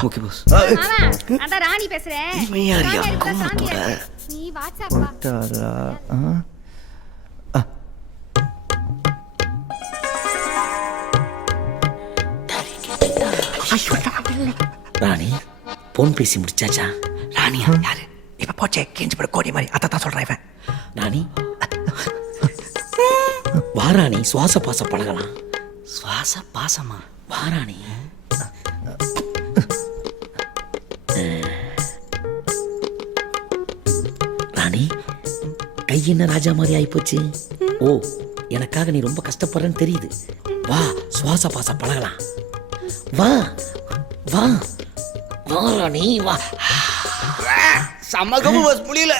Okay pass. அட ராணி பேசுறேன். இவன் யாரியா? குமாரத்தோட. நீ வாட்ஸ்அப் வா. ராணி போன் பேசி முடிச்சாச்சா? ராணியா யாரு? இப்ப போச்சே கேஞ்சி பட கோடி மாதிரி அதான் சொல்றேன் இவன். ராணி வாராணி சுவாச பாச பழகலாம். சுவாச பாசமா? வாராணி ராணி கை என்ன ராஜா மாதிரி ஆயிப்போச்சு. ஓ எனக்காக நீ ரொம்ப கஷ்டப்படுறன்னு தெரியுது. வா சுவாச பாச பழகலாம். வா வா வாராணி வா. சமகமு பஸ் முடியல.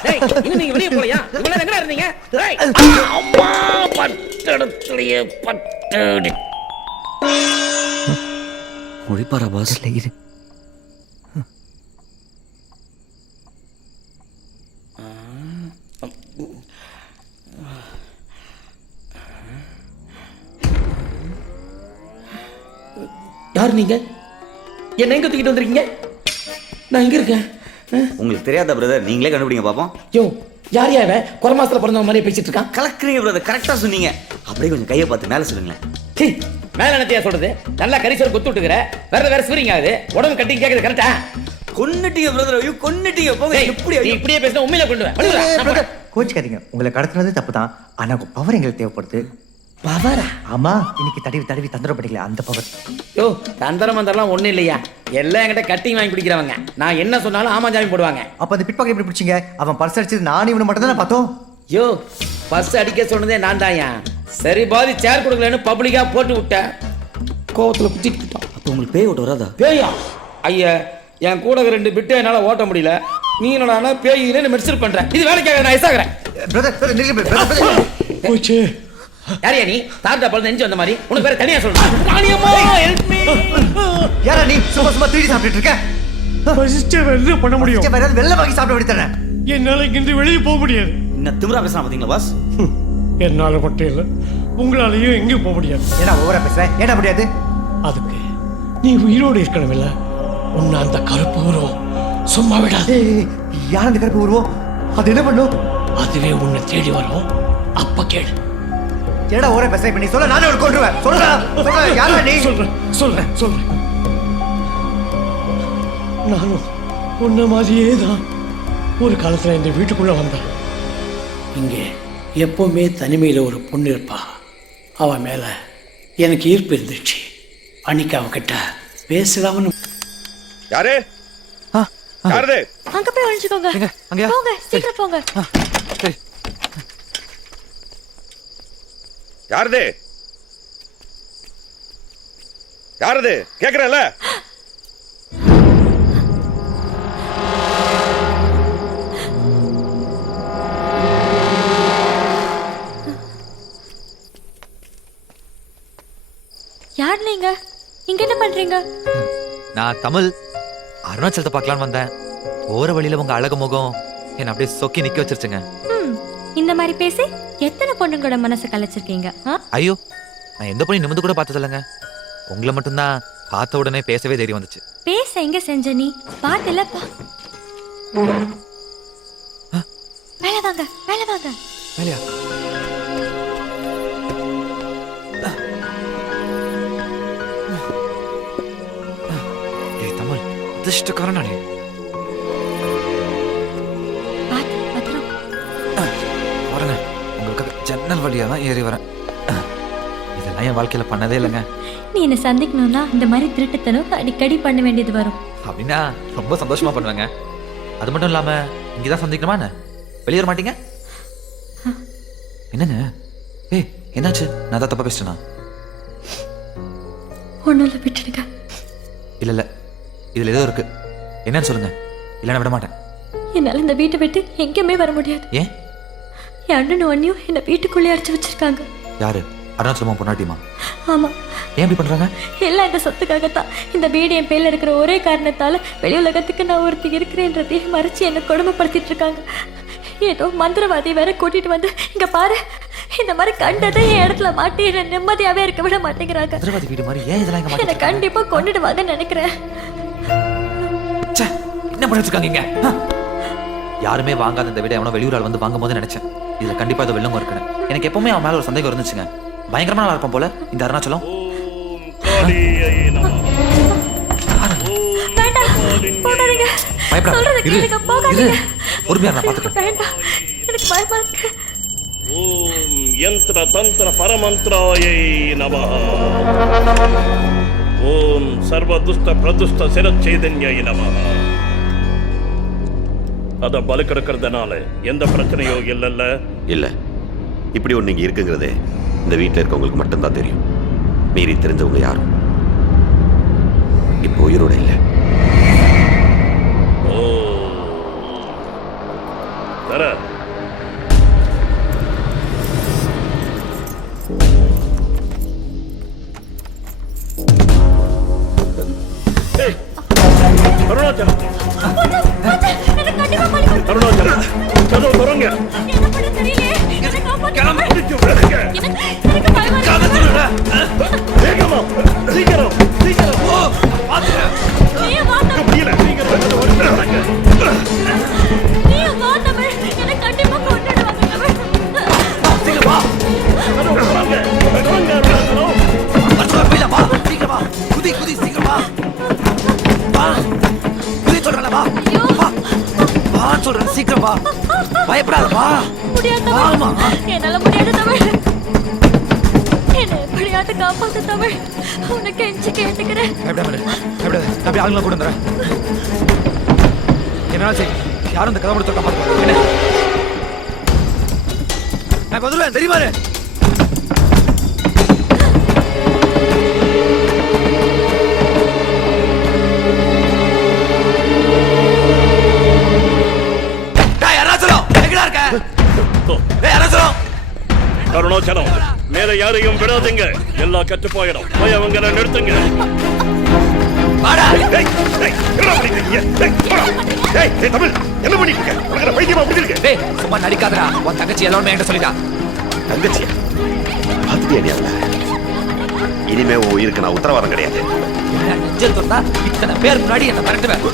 இன்னும் நீங்க வெளியே போலையா? இவ்வளவு எங்கடா இருந்தீங்க? அம்மா பட்டடத்துலயே பட்டடி முடிப்பாரா பாஸ்? இரு. யார் நீங்க? என்ன எங்க தூக்கிட்டு வந்திருக்கீங்க? நான் எங்க இருக்கேன்? உங்களுக்கு தெரியாத பிரதர், நீங்களே கண்டுபிடிங்க பாப்போம். யோ யார் யார் குறை மாசத்துல பிறந்தவங்க மாதிரி பேசிட்டு இருக்கான்? கலக்குறீங்க பிரதர், கரெக்டா சொன்னீங்க. அப்படியே கொஞ்சம் கையை பார்த்து மேல சொல்லுங்களேன். மேல என்னத்தையா சொல்றது? நல்லா கரிசல் கொத்து விட்டுக்கிற வேற ஸ்வீரிங் ஆகுது. உடம்பு கட்டி கேக்குது கரெக்டா? கொன்னுட்டீங்க பிரதர், ஐயோ கொன்னுட்டீங்க. போங்க. எப்படி நீ இப்படியே பேசினா உண்மையில கொண்டு கோச்சுக்காதீங்க, உங்களை கடத்துனது தப்பு தான். ஆனா பவர் எங்களுக்கு தேவைப்படுது. பவரா? ஆமா, இன்னைக்கு தடவி தடவி தந்திரப்பட்டீங்களே அந்த பவர். யோ தந்திரம் மந்திரம்லாம் ஒண்ணும் இல்லையா. எல்லாம் என்கிட்ட கட்டிங் வாங்கி பிடிக்கிறவங்க. நான் என்ன சொன்னாலும் ஆமா ஜாமி போடுவாங்க. அப்ப அந்த பிட்பாக்கெட் எப்படி பிடிச்சிங்க? அவன் பர்ஸ் அடிச்சது நானும் இவனு மட்டும் தான் பார்த்தோம். யோ பஸ் அடிக்க சொன்னதே நான் தான்யா. சரி பாதி சேர் கொடுக்கலன்னு பப்ளிக்கா போட்டு விட்டேன். கோவத்துல குத்திட்டு. அப்போ உங்களுக்கு பேய் ஓட்ட வராதா? பேயா? ஐயா என் கூட 2 பிட்டு என்னால ஓட்ட முடியல. நீ என்னடா பேயின்னு மெடிசல் பண்ற. இது வேலைக்காக நான் ஐசாகிறேன். போச்சு. யாரையா நீ? தாத்தா பழம் நெஞ்சு வந்த மாதிரி உனக்கு வேற தனியா சொல்றேன். யாரா நீ? சும்மா சும்மா திருடி சாப்பிட்டு இருக்க. என்ன பண்ண முடியும்? வெள்ள வாங்கி சாப்பிட வேண்டியதானே? என்னால இங்கிருந்து வெளியே போக முடியாது. இன்னும் திமிரா பேசுறான் பாத்தீங்களா பாஸ்? என்னால மட்டும் இல்ல, உங்களாலையும் எங்கேயும் போக முடியாது. ஏன்னா ஓவரா பேசுறேன். ஏன்னா முடியாது? அதுக்கு நீ உயிரோடு இருக்கணும் இல்ல. உன்னை அந்த கருப்பு உருவம் சும்மா விடாது. யார் அந்த கருப்பு உருவம்? அது என்ன பண்ணும்? அதுவே உன்னை தேடி வரும். அப்ப கேளு. ஏடா ஓவரா பேசுறேன். இப்ப நீ சொல்ல நானே ஒரு கொன்றுவேன். சொல்றா சொல்றா. யாரா நீ? சொல்றேன். நானும் உன்ன மாதிரியே தான் ஒரு காலத்துல இந்த வீட்டுக்குள்ள வந்தேன். இங்கே எப்பவுமே தனிமையில ஒரு பொண்ணு இருப்பா. அவ மேல எனக்கு ஈர்ப்பு இருந்துச்சு. அன்னைக்கு அவகிட்ட பேசலாம்னு. யாரு? யாரு? அங்க போய் ஒளிஞ்சுக்கோங்க. அங்கயா? போங்க சீக்கிரம் போங்க. சரி. யாருது? யாருது கேக்குறல? யார் நீங்க? இங்க என்ன பண்றீங்க? நான் தமிழ். அருணாச்சலத்தை பார்க்கலான்னு வந்தேன். போற வழியில உங்க அழகு முகம் என்ன அப்படியே சொக்கி நிக்க வச்சிருச்சுங்க. இந்த மாதிரி பேசி எத்தனை பொண்ணுங்களோட மனசை கலைச்சிருக்கீங்க? ஐயோ, நான் எந்த பொண்ணு நிமிந்து கூட பார்த்தது இல்லைங்க. உங்களை மட்டும்தான் பார்த்த உடனே பேசவே தைரியம் வந்துச்சு. பேச எங்க செஞ்ச நீ? பார்த்தல மேல வாங்க. வேலையா? தமிழ் அதிர்ஷ்டக்காரன் நானே. வரேங்க, உங்களுக்காக ஜன்னல் வழியா தான் ஏறி வரேன். இதெல்லாம் என் வாழ்க்கையில பண்ணதே இல்லைங்க. நீ என்ன சந்திக்கணும்னா இந்த மாதிரி திருட்டுத்தனம் அடிக்கடி பண்ண வேண்டியது வரும். அப்படின்னா ரொம்ப சந்தோஷமா பண்ணுவேங்க. அது மட்டும் இல்லாம இங்கதான் சந்திக்கணுமா என்ன? வெளியே வர மாட்டீங்க? என்னங்க? ஏய் என்னாச்சு? நான் தான் தப்பா பேசிட்டேனா? ஒண்ணும் இல்லை, விட்டுடுங்க. இல்ல இதுல ஏதோ இருக்கு. என்னன்னு சொல்லுங்க, இல்லைன்னா விட மாட்டேன். என்னால இந்த வீட்டை விட்டு எங்கேயுமே வர முடியாது. ஏன்? என் அண்ணனும் அண்ணியும் என்னை வீட்டுக்குள்ளே அடைச்சு வச்சிருக்காங்க. யாரு? அருணாச்சலமா பொண்டாட்டியுமா? ஆமா. ஏன் இப்படி பண்றாங்க? எல்லாம் இந்த சொத்துக்காகத்தான். இந்த வீடு என் பேர்ல இருக்கிற ஒரே காரணத்தால வெளி உலகத்துக்கு நான் ஒருத்தி இருக்கிறேன்றதையும் மறைச்சு என்னை கொடுமைப்படுத்திட்டு இருக்காங்க. ஏதோ மந்திரவாதி வேற கூட்டிட்டு வந்து இங்க பாரு, இந்த மாதிரி கண்டதை என் இடத்துல மாட்டி என்ன நிம்மதியாவே இருக்க விட மாட்டேங்கிறாங்க. மந்திரவாதி வீடு மாதிரி ஏன் இதெல்லாம் இங்க என்னை கண்டிப்பா கொண்டுடுவாங்கன்னு நினைக்கிறேன். என்ன பண்ணி வச்சிருக்காங்க இங்க யாருமே வாங்காத இந்த வீட எவனோ வெளியூரால் வந்து வாங்கும் போது நினைச்சேன் இதுல கண்டிப்பா ஏதோ வெள்ளம் இருக்குன்னு. எனக்கு எப்பவுமே அவன் மேல ஒரு சந்தேகம் இருந்துச்சுங்க. பயங்கரமா நல்லா இருப்பான் போல இந்த அருணாச்சலம். வேண்டாம் போகாதீங்க பயப்படாத. சொல்றத இரு, கேளுங்க போகாதீங்க இரு. பொறுமையா நான் பாத்துக்கிறேன். வேண்டாம் எனக்கு பயமா இருக்கு ஓம் யந்திர தந்திர பரமந்திராயை நமஹ. ஓம் சர்வ துஷ்ட பிரதுஷ்ட சிரச்சைதன்யை நமஹ. அத பலு கிடக்கிறதுனால எந்த பிரச்சனையோ இல்லைல்ல? இல்லை, இப்படி ஒன்று இங்கே இருக்குங்கிறதே இந்த வீட்டில் இருக்கவங்களுக்கு மட்டும்தான் தெரியும். மீறி தெரிஞ்சவங்க யாரும் இப்போ உயிரோட இல்லை. ஓ தர அருணாச்சலம் எனக்கு கண்டிப்பா பலி கொடுங்க. அருணாச்சலம் கதவு திறங்க. என்ன பண்ண தெரியலையே எனக்கு காப்பாத்துங்க. அடிச்சு விடுங்க. எனக்கு பயமா இருக்கு வேகமா சீக்கிரம் சீக்கிரம் நீயே வா தமிழ். முடியல சீக்கிரம் நடங்க. நீயே வா தமிழ். எனக்கு கண்டிப்பா கொன்னுடுவாங்க தமிழ். சீக்கிரம் வா. கதவு திறங்க. திறங்க அருணாச்சலம். அர்ஜுனா போயில வா. சீக்கிரம் வா. குதி குதி சீக்கிரம் வா. வா. குதி சொல்றல வா. வா. வா சொல்றேன் சீக்கிரம் வா. பயப்படாத வா. முடியாது வாமா. தமிழ். என்னால முடியாது தமிழ். என்னை எப்படியாவது காப்பாத்து தமிழ். உனக்கு எஞ்சி கேட்டுக்கிறேன். அப்படி ஆளுங்களை கூட வந்துடுறேன். என்னால சரி யாரும் இந்த கதை முடிச்சு காப்பாற்ற என்ன நான் வந்துடுவேன் தெரியுமா? அருணாச்சலம் மேல யாரையும் விடாதீங்க. எல்லாம் கட்டு போயிடும். போய் அவங்களை நிறுத்துங்க. ஏய், ஏய், என்னடா பண்ணிட்டு இருக்கீங்க? ஏய், போடா. ஏய், ஏய், தமிழ், என்ன பண்ணிட்டு இருக்க? உனக்கு என்ன பைத்தியமா முடிஞ்சிருக்க? டேய் சும்மா நடிக்காதடா. உன் தங்கச்சி எல்லாரும் என்கிட்ட சொல்லிட்டா. தங்கச்சி பார்த்துட்டியா நீ அவளை? இனிமே உன் உயிருக்கு நான் உத்தரவாதம் கிடையாது. நெஞ்சல் தொட்டா இத்தனை பேர் முன்னாடி என்ன மிரட்டுவேன்.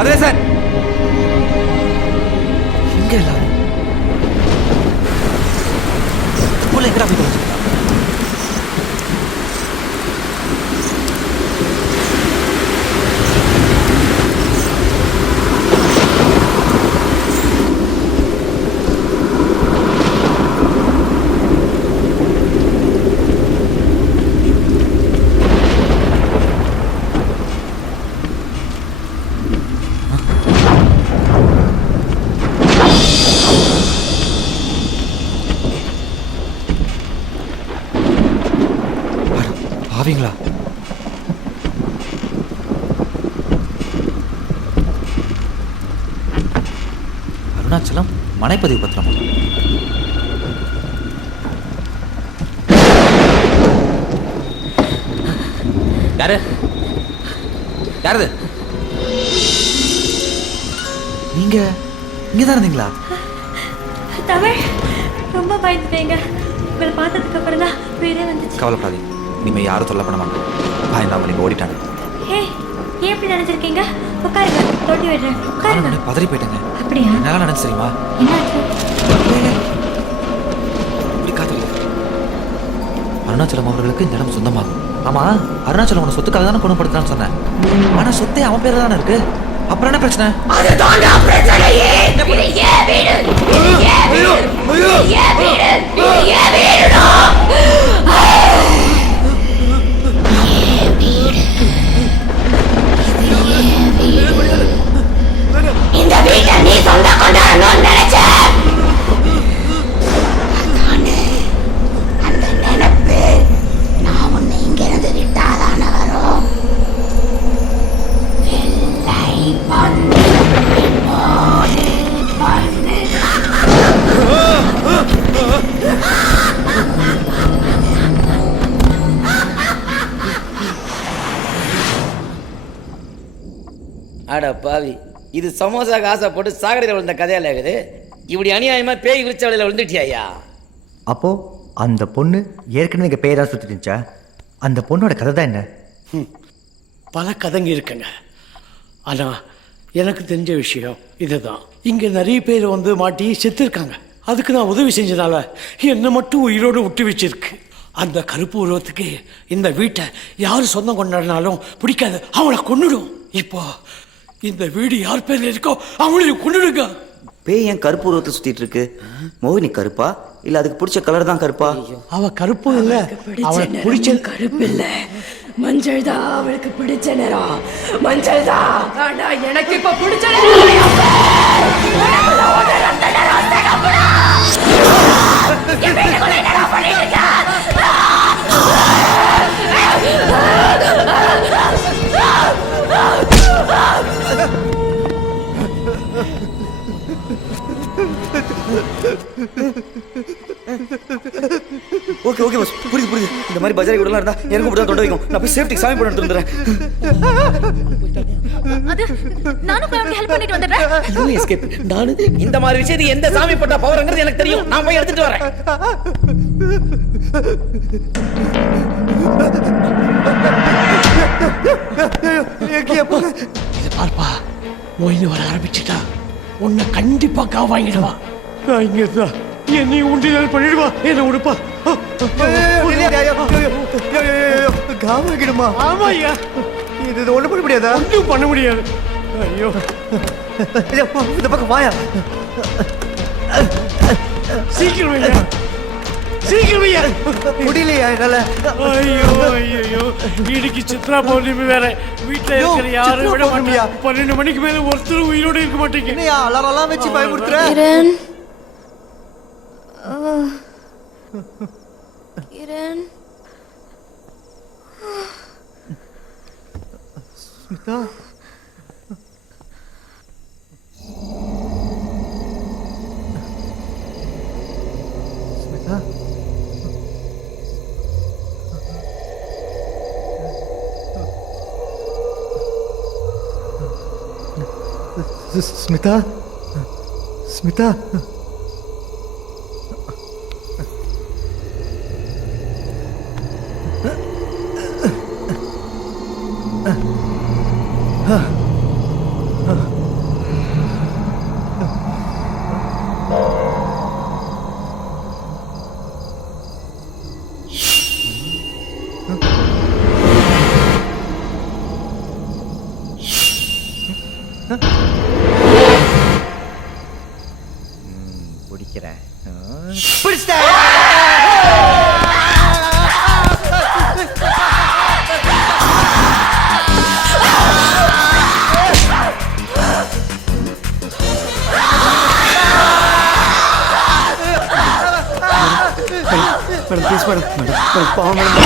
அதே சார் இங்க எல்லாரும் போல எங்கடா போய் தொலைஞ்சிருக்கா? பாவீங்களா? அருணாச்சலம் மனைப்பதிவு பத்திரம். யாரு யாரது? நீங்க இங்கதான் இருந்தீங்களா? தமிழ் ரொம்ப பயந்துட்டேங்க. உங்களை பார்த்ததுக்கு அப்புறம் தான் உயிரே வந்துச்சு. கவலைப்படாதீங்க, இனிமே யாரும் சொல்ல பண்ண மாட்டோம். பயந்தாம நீங்க ஓடிட்டாங்க. ஏய் ஏன் இப்படி நினைச்சிருக்கீங்க? உட்காருங்க, தொட்டி விடுறேன். உட்காருங்க. நானும் பதறி போயிட்டேங்க. அப்படியா? என்னால நினைச்சு தெரியுமா? என்னாச்சு? அருணாச்சலம் அவர்களுக்கு இந்த இடம் சொந்தமாகும். ஆமா, அருணாச்சலம் உன சொத்துக்காக தானே குணப்படுத்தான்னு சொன்னேன். ஆனா சொத்தே அவன் பேர்ல தானே இருக்கு. அப்புறம் என்ன பிரச்சனை? இந்த வீட்டை நீ சொந்த கொண்டாடணும்னு நினைச்ச அட பாவி, இது சமோசாக்கு ஆசைப்பட்டு சாகடையில் விழுந்த கதையால இருக்குது. இப்படி அநியாயமா பேய் விரிச்சவளையில் விழுந்துட்டியா? அப்போ அந்த பொண்ணு ஏற்கனவே இங்க பேரா சுத்திட்டு இருந்துச்சா? அந்த பொண்ணோட கதை தான் என்ன? பல கதைங்க இருக்குங்க. ஆனால் எனக்கு தெரிஞ்ச விஷயம் இதுதான். இங்கே நிறைய பேர் வந்து மாட்டி செத்துருக்காங்க. அதுக்கு நான் உதவி செஞ்சதால என்னை மட்டும் உயிரோடு விட்டு வச்சிருக்கு. அந்த கருப்பு உருவத்துக்கு இந்த வீட்டை யார் சொந்தம் கொண்டாடினாலும் பிடிக்காது, அவளை கொன்னுடும். இப்போ இந்த வீடு யார் பேர்ல இருக்கோ அவளையும் கொன்னுடுங்க. பேய் ஏன் கருப்பு உருவத்தை சுத்திட்டு இருக்கு? மோகினி கருப்பா இல்ல அதுக்கு பிடிச்ச கலர் தான் கருப்பா? அவ கருப்பும் இல்ல, அவளுக்கு பிடிச்ச கருப்பு இல்ல, மஞ்சள் தான் அவளுக்கு பிடிச்ச நிறம். மஞ்சள் தான். ஆனா எனக்கு இப்ப பிடிச்ச ஓகே ஓகே பாஸ், புரியுது புரியுது. இந்த மாதிரி பஜாரி கூட இருந்தா எனக்கு கூட தொண்டை வைக்கும். நான் போய் சேஃப்டி சாமி போட்டு வந்துடுறேன். அது நானும் போய் அவனுக்கு ஹெல்ப் பண்ணிட்டு வந்துடுறேன். நானு இந்த மாதிரி விஷயத்துக்கு எந்த சாமி பட்ட பவர்ங்கிறது எனக்கு தெரியும். நான் போய் எடுத்துட்டு வரேன். பார்ப்பா, மொய்னு வர ஆரம்பிச்சுட்டா உன்னை கண்டிப்பா காவாங்கிடுவா. என்னை உண்டினால் பண்ணிடுவா. என்ன உடுப்பா. காவகிடுமா? ஆமா ஐயா, இது ஒண்ணு பண்ண முடியாதா? ஒன்றும் பண்ண முடியாது. ஐயோ, இந்த பக்கம் வாயா. சீக்கிரம் ஐயா, சீக்கிரம் ஐயா. முடியலையா என்னால? ஐயோ ஐயோ, இன்னைக்கு சித்ரா பௌர்ணமி வேற. வீட்டுல இருக்கிற யாரும் விட மாட்டியா? 12 மணிக்கு மேல ஒருத்தரும் உயிரோடு இருக்க மாட்டீங்க. என்னையா அலாரம் வச்சு பயமுறுத்துற? கிரண், கிரண். ஸ்மிதா, ஸ்மிதா, ஸ்மிதா, ஸ்மிதா. பிடிக்கிறேன். பிடிச்சிட்டேன். மேடம் ப்ளீஸ் மேடம், மேடம் பாவம் மேடம்.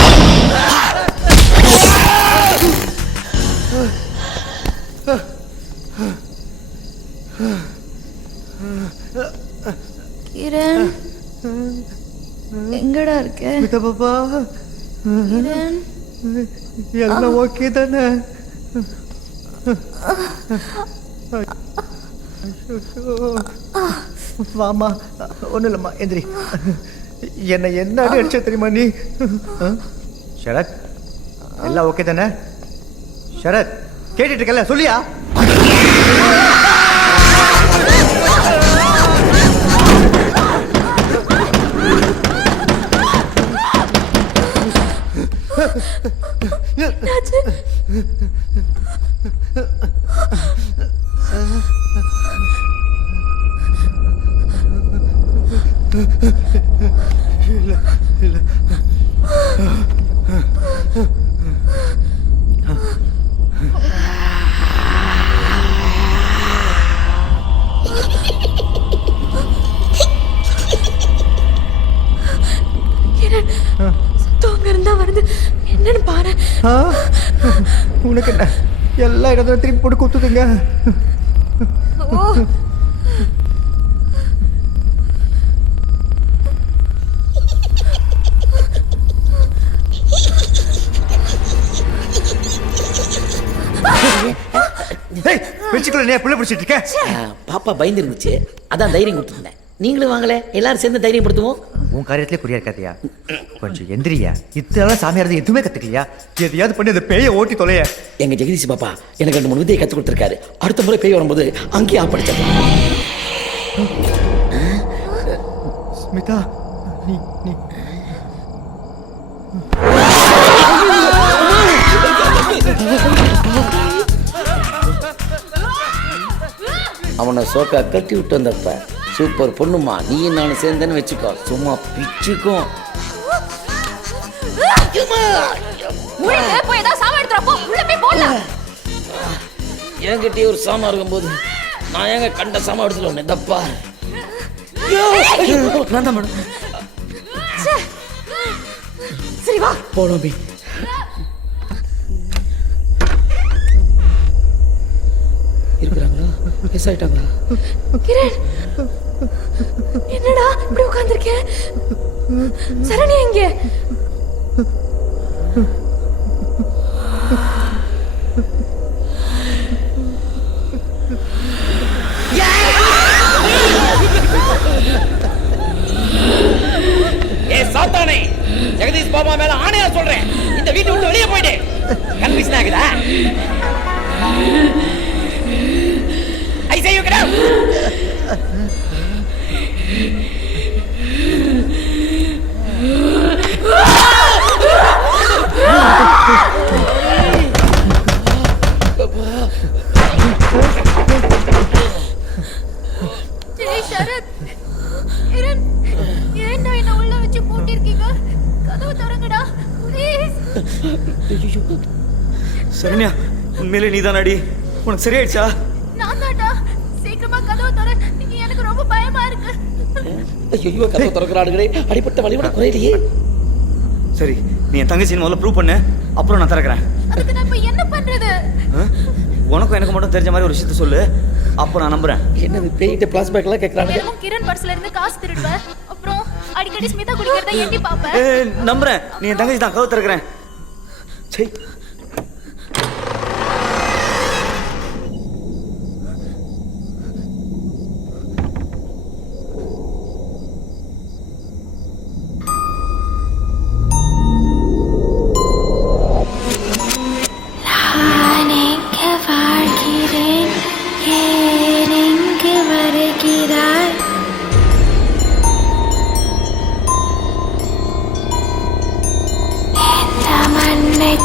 கிரண், எங்கடா இருக்க? ஸ்மிதா பாப்பா, கிரண், எல்லாம் ஓகே தானே? வாமா, ஒன்றும் இல்லைம்மா, எந்திரி. என்னை என்ன அடிச்ச தெரியுமா நீ? சரத், எல்லாம் ஓகே தானே? சரத், கேட்டுட்டு இருக்கல, சொல்லியா? என்னன்னு பாரு. உனக்கு என்ன எல்லா இடத்துல திருப்பி போட்டு குத்துதுங்க. ஊர்ல நீ புள்ள பிடிச்சிட்டு இருக்க? பாப்பா பயந்து இருந்துச்சு, அதான் தைரியம் கொடுத்துருந்தேன். நீங்களும் வாங்களே, எல்லாரும் சேர்ந்து தைரியப்படுத்துவோம். உன் காரியத்திலே குறியா இருக்காதியா? கொஞ்சம் எந்திரியா. இத்தனை சாமியார் எதுவுமே கத்துக்கலையா? எதையாவது பண்ணி அந்த பேயை ஓட்டி தொலைய. எங்க ஜெகதீஷ் பாப்பா எனக்கு 2-3 விதையை கற்றுக் கொடுத்துருக்காரு. அடுத்த முறை பேய் வரும்போது அங்கேயே ஆப்படிச்சது. ஸ்மிதா, நீ நீ அவனை சோக்கா கட்டி விட்டு வந்தப்ப சூப்பர் பொண்ணுமா, நீயும் நானும் சேர்ந்தேன்னு வச்சுக்கோ, சும்மா பிச்சுக்கும். என்கிட்டயே ஒரு சாமா இருக்கும்போது நான் ஏங்க கண்ட சாமா எடுத்துல ஒண்ணு தப்பா. நான் தான் மேடம். சரி வா போனோம். இருக்கிறாங்களா? மிஸ் ஆயிட்டாங்களா? கிரண், என்னடா இப்படி உட்கார்ந்திருக்கேன்? சரணி எங்க? சாத்தானே, ஜெகதீஷ் பாபா மேல ஆணையா சொல்றேன், இந்த வீட்டை விட்டு வெளியே போயிடு. கன்ஃபியூஷன் ஆகுதா? I say you get out. Sarath, Kiran, ஏன்டா என்ன உள்ள வச்சு பூட்டிருக்கீங்க? கதவு திறங்கடா ப்ளீஸ். சரண்யா, உண்மையிலே நீ தானடி? உனக்கு சரியாயிடுச்சா? நான் தான்டா. சீக்கிரமா கதவு திற, எனக்கு ரொம்ப பயமா இருக்கு. ஐயோ, கதவு திறக்கிறாடுகளே, அடிப்பட்ட வலியோட குறையிலையே. சரி, நீ என் தங்கச்சின்னு முதல்ல ப்ரூவ் பண்ணு, அப்புறம் நான் திறக்கிறேன். அதுக்கு நான் இப்ப என்ன பண்றது? உனக்கும் எனக்கு மட்டும் தெரிஞ்ச மாதிரி ஒரு விஷயத்த சொல்லு, அப்போ நான் நம்புறேன். என்னது பேய்கிட்ட பிளாஸ்பேக் எல்லாம் கேட்கறாங்க? தினமும் கிரண் பர்ஸ்ல இருந்து காசு திருடுவேன். அப்புறம் அடிக்கடி ஸ்மிதா குடிக்கிறத எண்ணி பாப்பேன். நம்புறேன், நீ என் தங்கச்சி தான். கதவு திறக்கிறேன். சரி,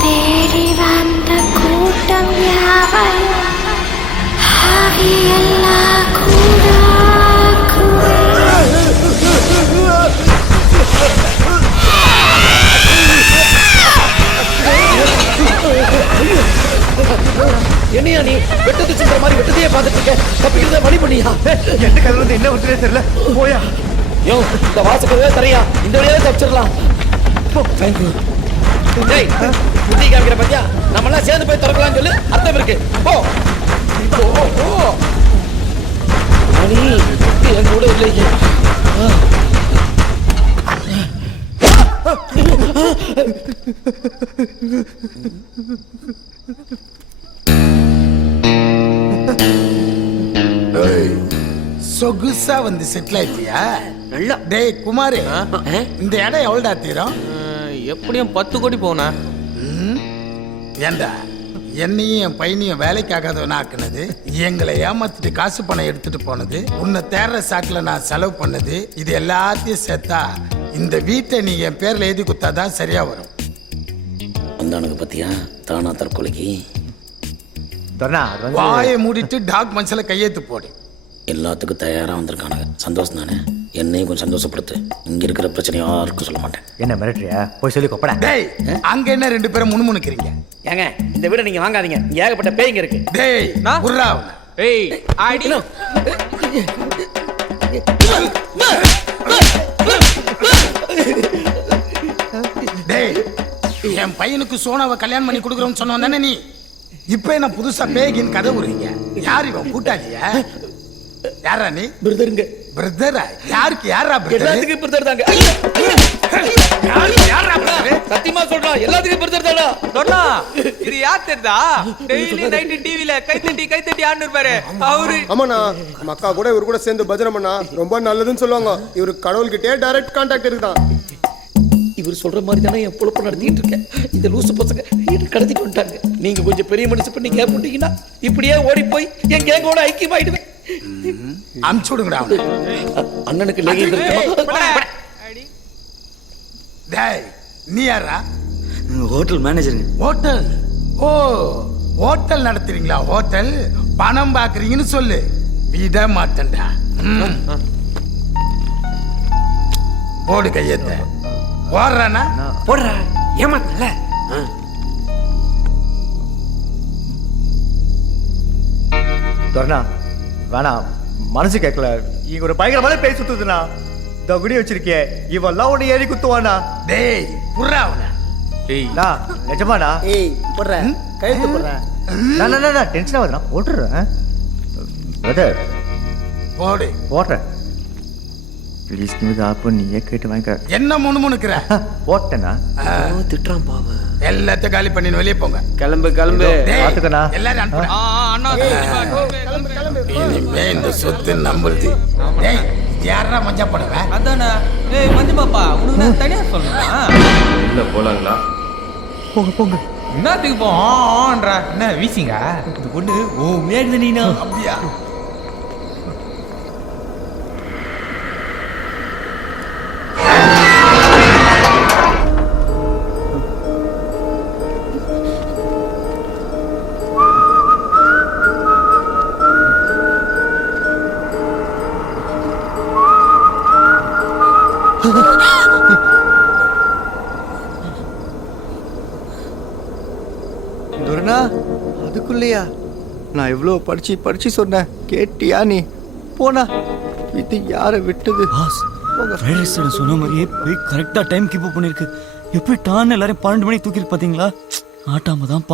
தேடி வந்த கூட்டம் யாவை ஆவியல்லா கூடா என்னையா நீ வெட்டது சிந்த மாதிரி வெட்டதையே பார்த்துட்டு இருக்க? தப்பிக்கிறத வழி பண்ணியா? எந்த கதவு வந்து என்ன ஒருத்தரே தெரியல. போயா. யோ, இந்த வாசக்கதவே தரையா, இந்த வழியாவே தப்பிச்சிடலாம். தேங்க்யூ. டேய், புத்தி காமிக்கிற பத்தியா? நம்ம எல்லாம் சேர்ந்து போய் திறக்கலாம்னு சொல்லி அர்த்தம் இருக்கு. போ போ. மணி என் கூட இல்லையே. சொகுசா வந்து செட்டில் ஆயிட்டியா? நல்லா. டேய் குமாரு, இந்த இடம் எவ்வளோடா தீரும்? எப்படியும் 10 கோடி போனா. ஏண்டா என்னையும் என் பையனையும் வேலைக்காகாதவனா ஆக்குனது, எங்களை ஏமாத்திட்டு காசு பணம் எடுத்துட்டு போனது, உன்னை தேர்ற சாக்குல நான் செலவு பண்ணது, இது எல்லாத்தையும் சேர்த்தா இந்த வீட்டை நீ என் பேர்ல எழுதி குத்தாதான் சரியா வரும். வந்தானுக்கு பத்தியா தானா தற்கொலைக்கு? வாயை மூடிட்டு டாக்குமெண்ட்ஸ்ல கையெழுத்து போடு. எல்லாத்துக்கும் தயாரா வந்திருக்கானுங்க. சந்தோஷம் தானே? என்னையும் கொஞ்சம் சந்தோஷப்படுத்து. இங்க இருக்கிற பிரச்சனை யாருக்கும் சொல்ல மாட்டேன். என்ன மிரட்டுறியா? போய் சொல்லி கொப்படா. டேய், அங்க என்ன 2 பேரும் முணுமுணுக்கிறீங்க? ஏங்க, இந்த வீட நீங்க வாங்காதீங்க, இங்க ஏகப்பட்ட பேய்ங்க இருக்கு. டேய், குர்ரா அவன. ஏய், ஐடி. டேய், என் பையனுக்கு சோனாவை கல்யாணம் பண்ணி கொடுக்குறோம்னு சொன்னோம் தானே நீ? இப்ப என்ன புதுசா பேகின்னு கதை விடுறீங்க? யார் இவன்? கூட்டாளியா? யாரா நீ? பிரதருங்க. பிரதரா? யாருக்கு? யாரா பிரதர்? எல்லாத்துக்கும் பிரதர் தாங்க. யாருக்கு? யாரா பிரதர்? சத்தியமா சொல்றான் எல்லாத்துக்கும் பெருத்தாடா சொன்னா இது யார் தெரியுதா? டெய்லி நைட் டிவில கைத்தட்டி ஆண்டு இருப்பாரு அவரு. ஆமாண்ணா மக்கா கூட இவரு கூட சேர்ந்து பஜனை பண்ணா ரொம்ப நல்லதுன்னு சொல்லுவாங்க. இவரு கடவுள்கிட்டே டைரக்ட் கான்டாக்ட் இருக்குதான். இவர் சொல்ற மாதிரி தானே என் பொழப்பு நடத்திட்டு இருக்கேன். இந்த லூசு பசங்க என்ன கடத்திட்டு வந்துட்டாங்க. நீங்க கொஞ்சம் பெரிய மனுஷன் பண்ணி கேப் போட்டீங்கன்னா இப்படியே ஓடி போய் என் கேங்கோட ஐக்கியமாயிடுவேன். அமுச்சு விடுங்கடா. அண்ணனுக்கு லேகியம் டேய் நீ யாரா? ஹோட்டல் மேனேஜருங்க. ஹோட்டல்? ஓ ஹோட்டல் நடத்துறீங்களா? ஹோட்டல் பணம் பாக்குறீங்கன்னு சொல்லு, விட மாட்டேன்டா. போடு கையத்த. போடுறானா? போடுற ஏமாத்தல. துரணா வேணாம், மனசு கேட்கல. இங்க ஒரு பயங்கரமான பேய் சுத்துதுண்ணா. இந்த குடி வச்சிருக்கே இவெல்லாம் ஒண்ணு ஏறி குத்துவானா? டேய் புர்ரா அவன. டேய்ண்ணா நிஜமாண்ணா? ஏய் போடுற கையெழுத்து போடுறேன். நான் டென்ஷன் ஆகுதுண்ணா. போட்டுறேன் பிரதர், போடு. போடுறேன். Please give up. நீயே கேட்டு வாங்கிக்க. என்ன முணுமுணுக்கிற? போட்டேண்ணா. திட்டுறான் பாவ. எல்லாத்தையும் காலி பண்ணி வெளியே போங்க. கிளம்பு டேய், பாத்துக்கண்ணா. எல்லாரும் இனிமே இந்த சொத்து நம்புறது. டேய் யாரா மஞ்சா போடுவேன்? அதானே. ஏய் மஞ்சு பாப்பா, உனக்கு நான் தனியா சொல்லணுமா? உள்ள போலாங்களா? போங்க போங்க. என்னத்துக்கு போன்றா? என்ன வீசிங்க? இந்த பொண்ணு ஓ மேக்து நீனா அப்படியா? துரணா அதுக்குள்ளயா? நான் இவ்வளோ படிச்சு சொன்னேன், கேட்டியா நீ? போனா இது யாரை விட்டது? சொன்ன மாதிரியே போய் கரெக்டா டைம் கீப் பண்ணிருக்கு. எப்படி டான் எல்லாரும் 12 மணிக்கு தூக்கிட்டு பாத்தீங்களா? ஆட்டாம தான்